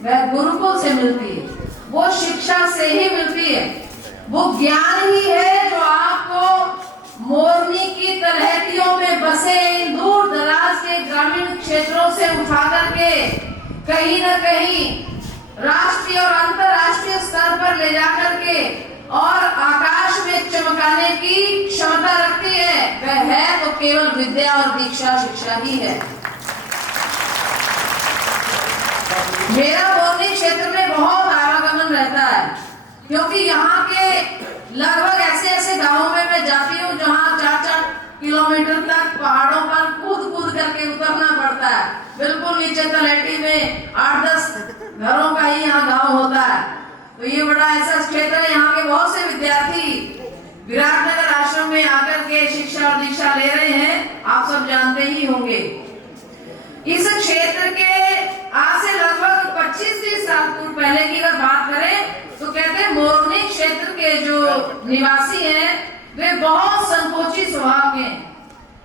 वह गुरुकुल से मिलती है, वो शिक्षा से ही मिलती है। वो ज्ञान ही है जो आपको मोरनी की तलहटियों में बसे इन दूर दराज के ग्रामीण क्षेत्रों से उठा करके कहीं न कहीं राष्ट्रीय और अंतर्राष्ट्रीय स्तर पर ले जाकर के और आकाश में चमकाने की क्षमता रखती है। वह है तो केवल विद्या और दीक्षा शिक्षा ही है। मेरा मोरनी क्षेत्र में बहुत आवागमन रहता है, क्योंकि यहाँ के लगभग ऐसे ऐसे गांवों में मैं जाती हूँ जहाँ 4-4 किलोमीटर तक पहाड़ों पर कूद कूद करके उतरना पड़ता है। बिल्कुल नीचे तलहटी में 8-10 घरों का ही यहाँ गांव होता है। तो ये बड़ा ऐसा क्षेत्र है, यहाँ के बहुत से विद्यार्थी विराटनगर आश्रम में आकर के शिक्षा और दीक्षा ले रहे हैं, आप सब जानते ही होंगे। इस क्षेत्र के आज से लगभग 25-30 साल पहले की अगर बात करें तो कहते हैं मोरनी क्षेत्र के जो निवासी हैं वे बहुत संकोची स्वभाव के हैं।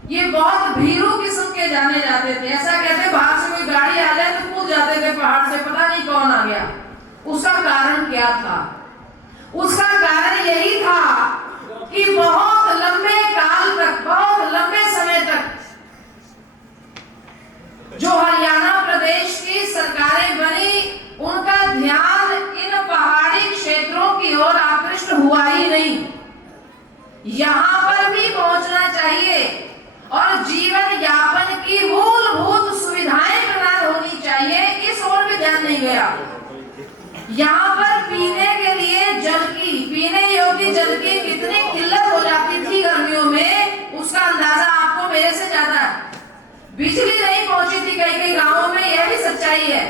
ये बहुत भीरू किस्म के जाने जाते थे। ऐसा कहते बाहर से कोई गाड़ी आ जाए तो कूद जाते थे पहाड़ से, पता नहीं कौन आ गया। उसका कारण क्या था? उसका कारण यही था कि बहुत लंबे काल तक, बहुत लंबे समय तक जो हरियाणा प्रदेश की सरकारें बनी, उनका ध्यान इन पहाड़ी क्षेत्रों की ओर आकृष्ट हुआ ही नहीं। यहाँ पर भी पहुंचना चाहिए और जीवन यापन की मूलभूत सुविधाएं प्रदान होनी चाहिए, इस ओर भी ध्यान नहीं गया। यहाँ पर पीने के लिए जल की, पीने योग्य जल की कितनी किल्लत हो जाती थी गर्मियों में, उसका अंदाजा आपको मेरे से ज्यादा है। बिजली नहीं पहुंची थी कई कई गांवों में, यह भी सच्चाई है।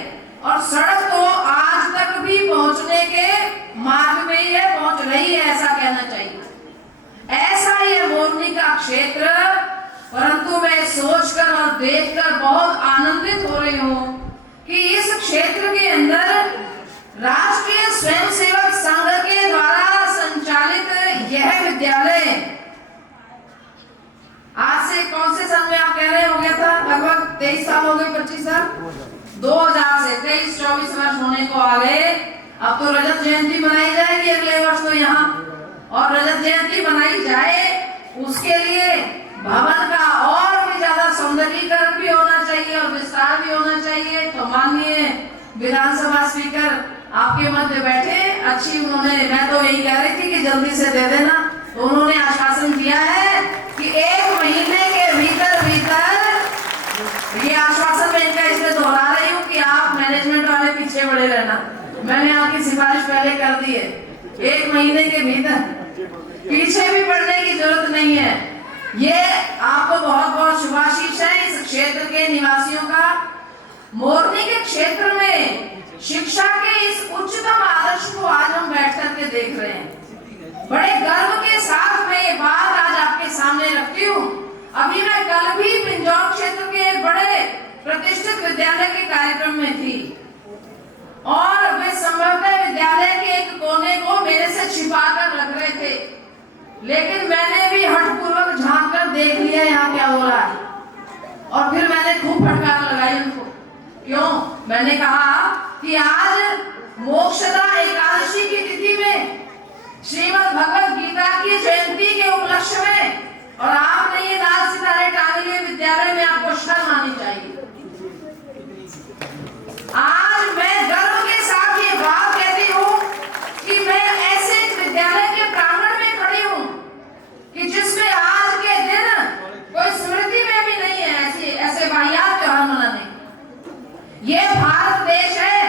और सड़क तो आज तक भी पहुंचने के मार्ग में ही है, पहुंच रही है, ऐसा कहना चाहिए। ऐसा ही है मोरनी का क्षेत्र। परंतु मैं सोचकर और देखकर बहुत आनंदित हो रही हूँ कि इस क्षेत्र के अंदर राष्ट्रीय स्वयंसेवक संघ के द्वारा संचालित यह विद्यालय आज से कौन से साल में आप कह रहे हो गया था? लगभग 23 साल हो गए, 25 साल, 2000 से 23-24 वर्ष होने को आ गए। अब तो रजत जयंती मनाई जाएगी अगले वर्ष तो यहाँ, और रजत जयंती मनाई जाए उसके लिए भवन का और भी ज्यादा सौंदर्यीकरण भी होना चाहिए और विस्तार भी होना चाहिए। तो माननीय विधानसभा स्पीकर आपके मध्य बैठे, अच्छी उन्होंने, मैं तो यही कह रही थी कि जल्दी से दे देना, तो उन्होंने आश्वासन दिया है कि 1 महीने के भीतर ये आश्वासन मैं इनका इसलिए दोहरा रही हूँ कि आप मैनेजमेंट वाले पीछे बड़े रहना। मैंने आपकी सिफारिश पहले कर दी है, 1 महीने के भीतर, पीछे भी पड़ने की जरूरत नहीं है। ये आपको बहुत बहुत शुभाशीष है इस क्षेत्र के निवासियों का। मोरनी के क्षेत्र में शिक्षा के इस उच्चतम आदर्श को आज हम बैठ करके देख रहे हैं। बड़े गर्व के साथ मैं ये बात आज आपके सामने रखती हूँ। अभी मैं कल भी पिंजौर क्षेत्र के एक बड़े प्रतिष्ठित विद्यालय के कार्यक्रम में थी और वे संभवतः विद्यालय के एक कोने को मेरे से छिपा कर रख रहे थे, लेकिन मैंने भी हठपूर्वक झांक कर देख लिया यहाँ क्या हो रहा है। और फिर मैंने खूब फटकार लगाई उनको। क्यों? मैंने कहा कि आज मोक्षदा एकादशी की तिथि में, श्रीमद् भगवत गीता की जयंती के उपलक्ष्य में, और आपने ये लाल सितारे टांगे हुए विद्यालय में आपको शर्म आनी चाहिए। आज मैं गर्व के साथ ये बात कहती हूँ कि मैं ऐसे विद्यालय के प्रांगण में खड़ी हूँ कि जिसमें आज के दिन कोई स्मृति में भी नहीं है ऐसे वाहियात त्योहार मनाने। ये भारत देश है,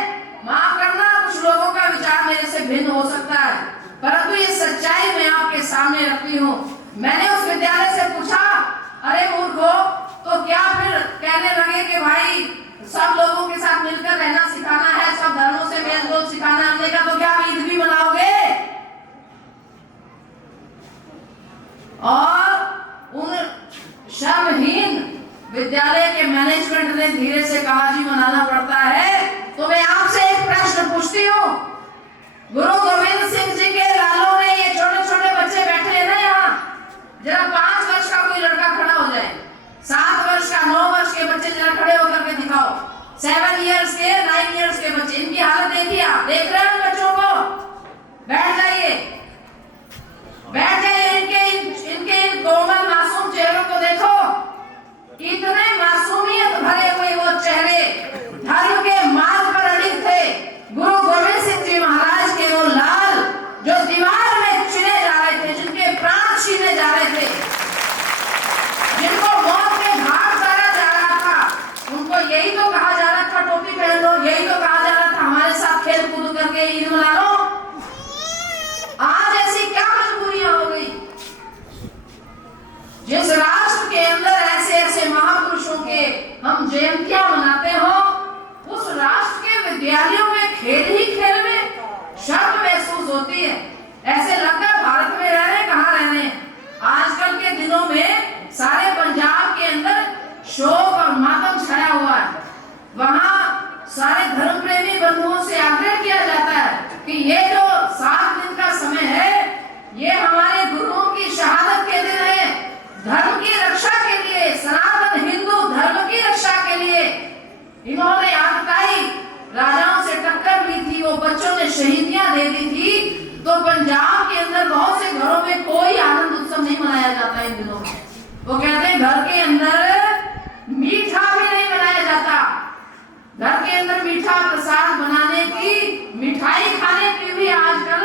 माफ करना कुछ लोगों का विचार मेरे से भिन्न हो सकता है, परंतु ये सच्चाई मैं आपके सामने रखती हूँ। मैंने उस विद्यालय से पूछा, अरे मूर्खो, तो क्या फिर कहने लगे कि भाई सब लोगों के साथ मिलकर रहना सिखाना है, सब धर्मों से मेल जोल सिखाना। हमने कहा तो क्या ईद भी मनाओगे? और उन शर्महीन विद्यालय के मैनेजमेंट ने धीरे से कहा, जी मनाना पड़ता है। तो मैं आपसे एक प्रश्न पूछती हूँ, गुरु गोविंद सिंह जी के लालों ने, ये छोटे छोटे बच्चे बैठे हैं ना यहाँ, जरा 5 वर्ष का कोई लड़का खड़ा हो जाए, 7 वर्ष का, 9 वर्ष के बच्चे जरा खड़े होकर के दिखाओ, 7 इयर्स के, 9 इयर्स के बच्चे, इनकी हालत देखिए, आप देख रहे हैं बच्चों को, बैठ जाइए, बैठ जाइए, इनके इन कोमल मासूम चेहरों को देखो, इतने मासूमियत भरे हुए वो चेहरे, धर्म के मार्ग पर अडिग थे। गुरु गोविंद सिंह जी महाराज के वो लाल जो दीवार में चुने जा रहे थे, जिनके प्राण छीने जा रहे थे, जिनको मौत के घाट उतारा जा रहा था, उनको यही तो कहा जा रहा था टोपी पहन लो, यही तो कहा जा रहा था हमारे साथ खेल कूद करके ईद मना लो। आज ऐसी क्या मजबूरियां हो गई? जिस राष्ट्र के अंदर ऐसे ऐसे महापुरुषों के हम जयंतियां मनाते हो, उस राष्ट्र के विद्यालयों में खेल ही खेल में शर्म महसूस होती है। ऐसे लगता है भारत में रह रहे, कहाँ रहने। आजकल के दिनों में सारे पंजाब के अंदर शोक और मातम छाया हुआ है। वहां सारे धर्म प्रेमी बंधुओं से आग्रह किया जाता है कि ये जो 7 दिन का समय है, ये हमारे गुरुओं की शहादत के दिन है। धर्म की रक्षा के लिए, सनातन हिंदू धर्म की रक्षा के लिए इन्होंने आतताई राजाओं से टक्कर ली थी, वो बच्चों ने शहीदियां दे दी थी। तो पंजाब के अंदर बहुत से घरों में कोई आनंद उत्सव नहीं मनाया जाता इन दिनों में। वो कहते हैं घर के अंदर मीठा भी नहीं बनाया जाता, घर के अंदर मीठा प्रसाद बनाने की, मिठाई खाने की भी आजकल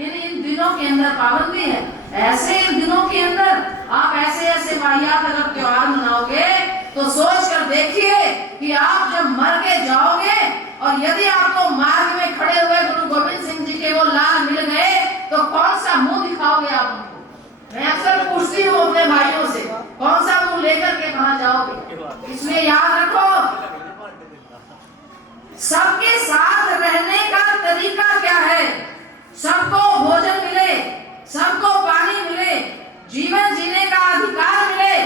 इन दिनों के अंदर पाबंदी है। ऐसे इन दिनों के अंदर आप ऐसे ऐसे वाहियात अगर त्योहार मनाओगे तो सोच कर देखिए कि आप जब मर के जाओगे और यदि आपको मार्ग में खड़े हुए गुरु गोविंद सिंह जी के वो लाल मिल गए तो कौन सा मुंह दिखाओगे आप उनको? मैं अक्सर पूछती हूँ अपने भाइयों से, कौन सा मुंह लेकर के कहाँ जाओगे? इसलिए याद रखो, सबके साथ रहने का तरीका क्या है? सबको भोजन मिले, सबको पानी मिले, जीवन जीने का अधिकार मिले,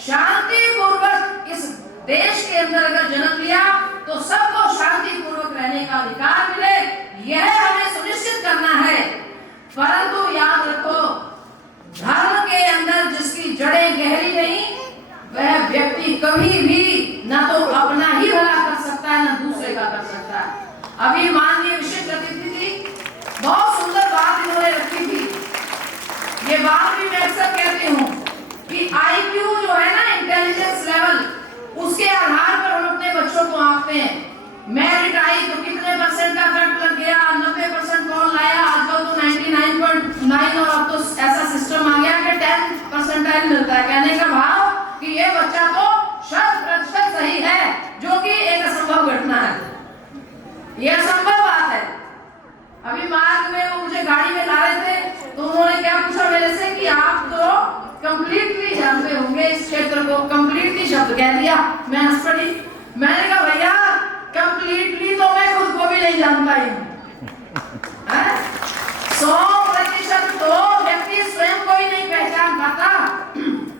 शांति पूर्वक इस देश के अंदर अगर जन्म लिया तो सबको शांति पूर्वक रहने का अधिकार मिले, यह हमें सुनिश्चित करना है। परंतु याद रखो, धर्म के अंदर जिसकी जड़ें गहरी नहीं, वह व्यक्ति कभी भी ना तो अपना ही भला कर सकता है, ना दूसरे का कर सकता है। अभी माननीय विशिष्ट अतिथि थी, बहुत सुंदर बात इन्होंने रखी थी। ये बात भी मैं अक्सर कहती हूँ कि IQ जो है ना, इंटेलिजेंस लेवल, उसके आधार पर हम अपने बच्चों को आंकते हैं। मेरिट आई तो कितने % का कट लग गया, 90% कौन लाया, आजकल तो 99.9 और अब तो ऐसा सिस्टम आ गया कि 10% मिलता है। कहने का भाव कि ये बच्चा तो 100% सही है, जो कि एक असंभव घटना है, ये असंभव बात है। अभी मार्ग में वो मुझे गाड़ी में ला रहे थे तो उन्होंने क्या पूछा मेरे से कि आप तो कंप्लीटली जानते होंगे इस क्षेत्र को, कंप्लीटली शब्द कह दिया, मैं हंस पड़ी। मैंने कहा भैया कंप्लीटली तो मैं खुद को भी नहीं जानता ही 100% तो व्यक्ति स्वयं को ही नहीं पहचान पाता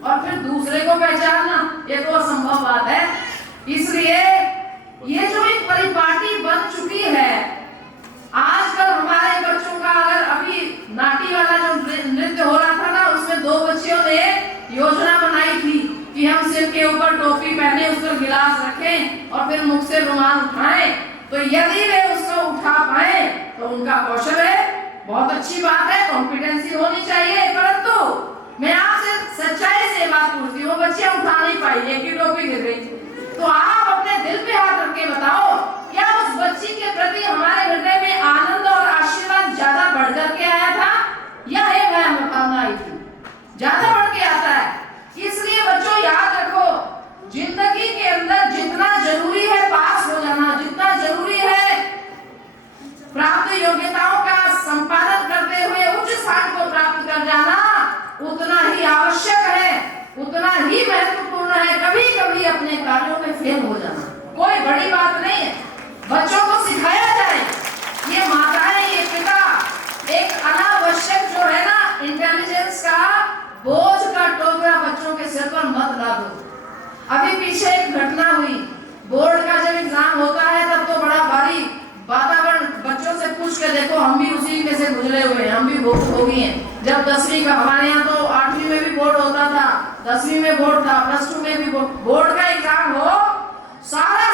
और फिर दूसरे को पहचानना, ये तो असंभव बात है। इसलिए ये जो एक परिपाटी बन चुकी है, आजकल हमारे बच्चों का, अगर अभी नाटी वाला जो नृत्य हो रहा था ना, उसमें 2 बच्चियों ने योजना बनाई थी कि हम सिर के ऊपर टोपी पहने, उस पर गिलास रखें और फिर मुख से रुमाल उठाएं, तो यदि वे उसको उठा पाए तो उनका कौशल है, बहुत अच्छी बात है, कॉम्पिटेंसी होनी चाहिए। परंतु मैं आपसे सच्चाई से बात पूछती हूँ, बच्चियां उठा नहीं पाई, एक ही टोपी गिर गई, तो आप अपने दिल पे हाथ रख के बताओ, क्या उस बच्ची के प्रति हमारे हृदय में आनंद और आशीर्वाद ज्यादा बढ़ करके आया था या एक भावना आई थी? ज्यादा बढ़ के आता है। इसलिए बच्चों याद रखो, जिंदगी के अंदर जितना जरूरी है पास हो जाना, जितना जरूरी है प्राप्त योग्यताओं का संपादन करते हुए उच्च स्थान को प्राप्त कर जाना, उतना ही आवश्यक है, उतना ही महत्वपूर्ण है। कभी कभी अपने कार्यों में फेल हो जाना कोई बड़ी बात नहीं है। बच्चों को सिखाया जाए, ये माताएं, ये पिता एक अनावश्यक जो है ना इंटेलिजेंस का बोझ का टोकरा बच्चों के सिर पर मत ला दो। अभी पीछे एक घटना हुई, बोर्ड का जब एग्जाम होता है तब तो बड़ा भारी वातावरण, बच्चों से पूछ के देखो, हम भी उसी में से गुजरे हुए हैं, हम भी भोगी हैं। जब 10वीं का, हमारे यहाँ तो 8वीं में भी बोर्ड होता था, 10वीं में बोर्ड था, +2 में भी बोर्ड का एग्जाम हो, सारा